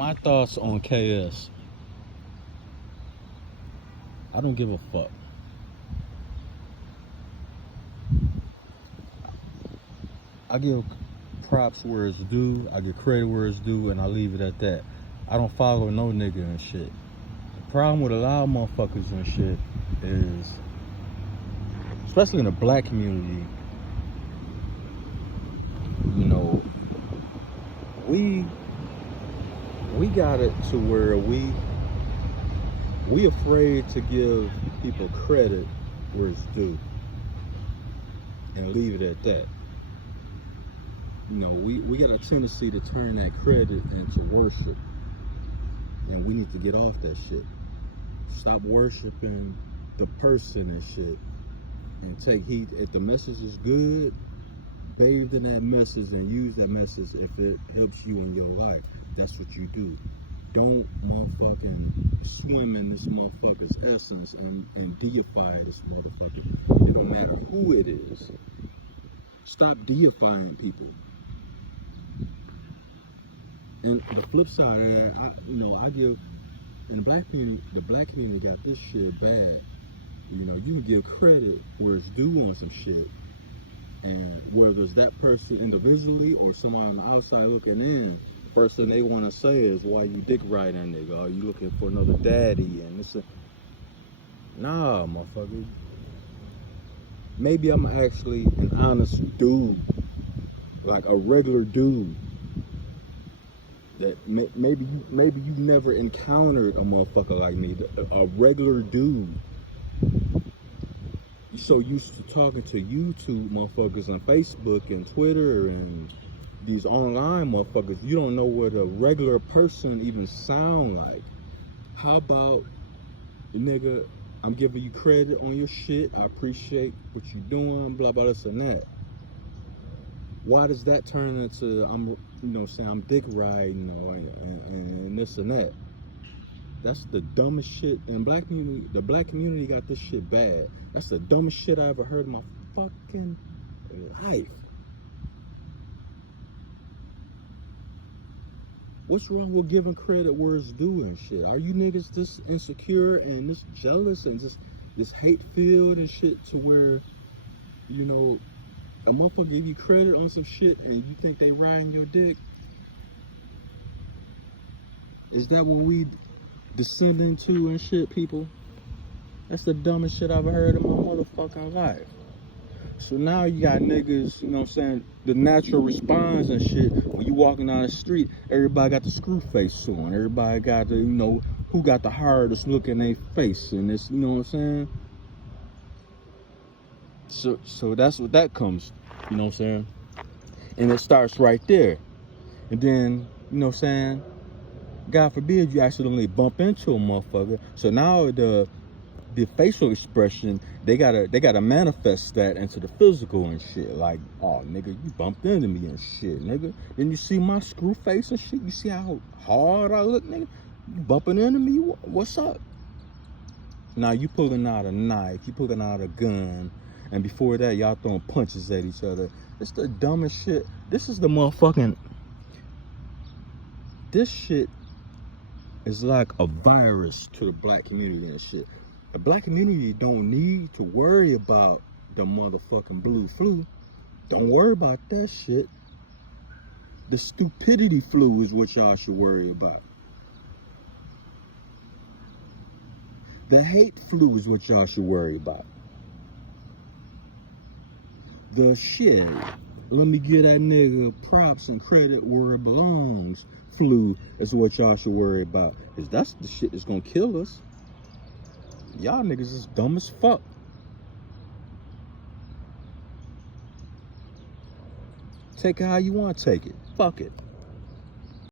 My thoughts on KS. I don't give a fuck. I give props where it's due, I give credit where it's due, and I leave it at that. I don't follow no nigga and shit. The problem with a lot of motherfuckers and shit is, especially in the black community, you know, we got it to where we afraid to give people credit where it's due and leave it at that. You know, we got a tendency to turn that credit into worship, and we need to get off that shit. Stop worshiping the person and shit, and take heed. If the message is good, bathe in that message and use that message if it helps you in your life. That's what you do. Don't motherfucking swim in this motherfucker's essence and deify this motherfucker. It don't matter who it is. Stop deifying people. And the flip side of that, I give, in the black community got this shit bad. You know, you can give credit where it's due on some shit. And whether it's that person individually or somebody on the outside looking in, first thing they want to say is, why you dick riding that nigga? Are you looking for another daddy? And this, nah, motherfucker. Maybe I'm actually an honest dude, like a regular dude. That maybe you never encountered a motherfucker like me, a regular dude. You're so used to talking to YouTube motherfuckers on Facebook and Twitter and these online motherfuckers, you don't know what a regular person even sound like. How about, nigga, I'm giving you credit on your shit, I appreciate what you're doing, blah, blah, this and that. Why does that turn into, I'm dick riding, and this and that? That's the dumbest shit. And the black community got this shit bad. That's the dumbest shit I ever heard in my fucking life. What's wrong with giving credit where it's due and shit? Are you niggas this insecure and this jealous and this hate-filled and shit to where, a motherfucker give you credit on some shit and you think they riding your dick? Is that what we descend into and shit, people? That's the dumbest shit I've ever heard in my motherfucking life. So now you got niggas, the natural response and shit. When you walking down the street, everybody got the screw face on. Everybody got the, who got the hardest look in their face. And this, So that's what that comes, And it starts right there. And then, God forbid you accidentally bump into a motherfucker. So now the facial expression, they gotta manifest that into the physical and shit. Like, oh nigga, you bumped into me and shit, nigga. Then you see my screw face and shit. You see how hard I look, nigga. You bumping into me? What's up? Now you pulling out a knife, you pulling out a gun, and before that y'all throwing punches at each other. It's the dumbest shit. This shit is like a virus to the black community and shit. The black community don't need to worry about the motherfucking blue flu. Don't worry about that shit. The stupidity flu is what y'all should worry about. The hate flu is what y'all should worry about. The shit, let me give that nigga props and credit where it belongs, flu is what y'all should worry about. Because that's the shit that's gonna kill us. Y'all niggas is dumb as fuck. Take it how you want to take it. Fuck it.